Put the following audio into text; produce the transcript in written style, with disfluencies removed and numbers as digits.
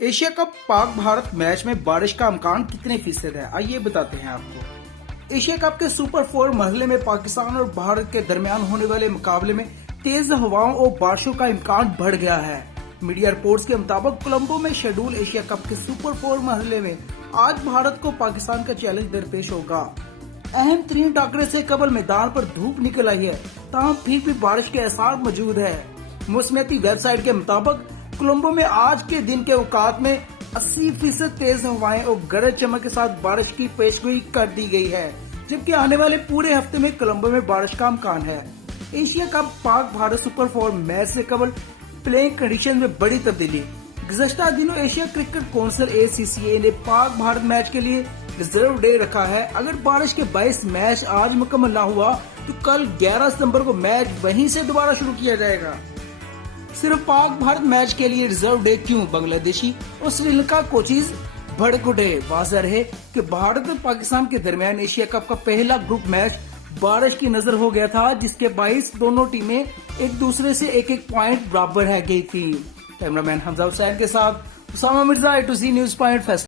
Asia cup Pak Bharat match में बारिश का इम्कान कितने फीसद है, आइए बताते हैं आपको। एशिया कप के सुपर 4 मरहले में पाकिस्तान और भारत के दरमियान होने वाले मुकाबले में तेज हवाओं और बारिशों का इम्कान बढ़ गया है। मीडिया रिपोर्ट्स के मुताबिक कोलंबो में शेड्यूल एशिया कप के सुपर 4 मरहले में आज भारत को पाकिस्तान का चैलेंज दरपेश होगा। अहम तरीन टाकरे से कबल मैदान पर धूप निकल आई है, ताहम फिर भी बारिश के आसार मौजूद है। मौसमियाती वेबसाइट के मुताबिक कोलंबो में आज के दिन के औकात में 80% तेज हवाएं और गरज चमक के साथ बारिश की पेशगोई कर दी गई है, जबकि आने वाले पूरे हफ्ते में कोलंबो में बारिश का इम्कान है। Asia cup Pak Bharat super 4 match से कबल प्लेइंग कंडीशन में बड़ी तब्दीली। गुज़श्ता दिनों एशिया क्रिकेट काउंसिल ACCA ने पाक भारत मैच के लिए रिजर्व डे रखा है। अगर बारिश के 22 मैच आज मुकम्मल न हुआ तो कल 11 सितंबर को मैच वहीं से दोबारा शुरू किया जाएगा। सिर्फ पाक भारत मैच के लिए रिजर्व डे क्यों? बांग्लादेशी और श्रीलंका कोचेज भड़क उठे। वाज़ह रहे कि भारत और पाकिस्तान के दरमियान एशिया कप का पहला ग्रुप मैच बारिश की नजर हो गया था, जिसके बाईस दोनों टीमें एक दूसरे से एक पॉइंट बराबर है गई थी। कैमरामैन हमजा हुसैन के साथ Usama Mirza A to Z news point.